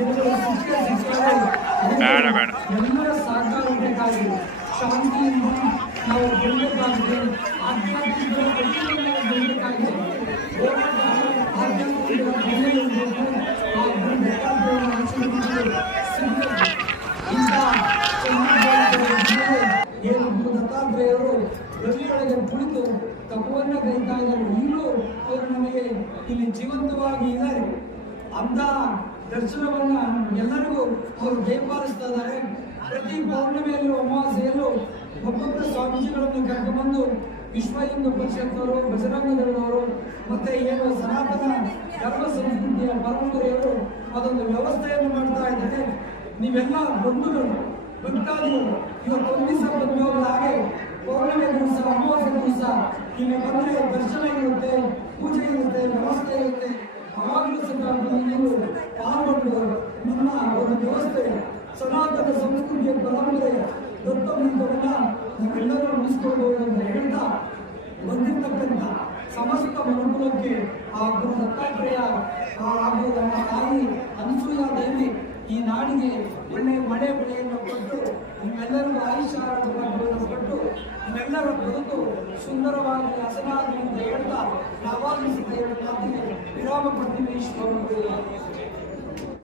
ಎಲ್ಲರ ಸಹಕಾರ ಬೇಕಾಗಿದೆ. ಶಾಂತಿಯಿಂದ ನಾವು ಗೆಲ್ಲಬೇಕಾಗಿದೆ. ಆಧ್ಯಾತ್ಮಿಕ ಗೆಲ್ಲಬೇಕಾಗಿದೆ. ದತ್ತಾತ್ರೇಯರು ಗಲ್ಲಿಯೊಳಗೆ ಕುಳಿತು ತಪವನ್ನ ಕರೀತಾ ಇದ್ದಾರೆ. ಈಗಲೂ ಅವರು ನಮಗೆ ಇಲ್ಲಿ ಜೀವಂತವಾಗಿ ಇದ್ದಾರೆ. ಅಂತ ದರ್ಶನವನ್ನ ಎಲ್ಲರಿಗೂ ಅವರು ದಯಪಾಲಿಸ್ತಾ ಇದ್ದಾರೆ. ಪ್ರತಿ ಪೌರ್ಣಿಮೆಯಲ್ಲೂ ಅಮಾವಾಸ್ಯೆಯಲ್ಲೂ ಒಬ್ಬೊಬ್ಬರ ಸ್ವಾಮೀಜಿಗಳನ್ನು ಕರ್ಕೊಂಡ್ಬಂದು ವಿಶ್ವ ಹಿಂದೂ ಪರಿಷತ್ತವರು, ಬಜರಂಗ ದಳದವರು, ಮತ್ತೆ ಏನು ಸನಾತನ ಧರ್ಮ ಸಂಸ್ಕೃತಿಯ ಪರಂಪರೆಯವರು ಅದೊಂದು ವ್ಯವಸ್ಥೆಯನ್ನು ಮಾಡ್ತಾ ಇದ್ದಾರೆ. ನೀವೆಲ್ಲ ಬಂಧುಗಳು, ಭಕ್ತಾದಿಗಳು ಇವತ್ತೊಂದು ದಿವಸ ಬಂದು ಹಾಗೆ ಪೌರ್ಣಿಮೆ ದಿವಸ, ಅಮಾವಾಸ್ಯೆ ದಿವಸ ಇಲ್ಲಿ ಬಂದರೆ ದರ್ಶನ ಇರುತ್ತೆ, ಪೂಜೆ ಇರುತ್ತೆ, ವ್ಯವಸ್ಥೆ ಇರುತ್ತೆ. ಅವಾಗಲೂ ಸಹ ನೀವು ಪಾಲ್ಗೊಂಡು ನಮ್ಮ ಒಂದು ವ್ಯವಸ್ಥೆ, ಸನಾತನ ಸಂಸ್ಕೃತಿಯ ಪರಂಪರೆ, ದತ್ತವನ್ನ ನಾವೆಲ್ಲರೂ ಉಳಿಸ್ಕೊಳ್ಬಹುದು ಅಂತ ಹೇಳ್ತಾ ಬಂದಿರ್ತಕ್ಕಂಥ ಸಮಸ್ತ ಮನುಕುಲಕ್ಕೆ ಆ ಗುರು ದತ್ತಾತ್ರೇಯ ಹಾಗೂ ನಮ್ಮ ತಾಯಿ ಅನಸೂಯ ದೇವಿ ಈ ನಾಡಿಗೆ ಒಳ್ಳೆ ಮಳೆ ಬೆಳೆಯನ್ನು ಕೊಟ್ಟು ನಿಮ್ಮೆಲ್ಲರಿಗೂ ಆಯುಷ್ಯ ಆರೋಗ್ಯವನ್ನು ಕೊಟ್ಟು ನಿಮ್ಮೆಲ್ಲರ ಬದುಕು ಸುಂದರವಾಗಿ ಹಸನಾಗಲಿ ಅಂತ ಹೇಳ್ತಾ ನಾವಾಗಲಿ ಮಾತಿಗೆ ವಿರಾಮ ಪಡ್ತೀವಿ.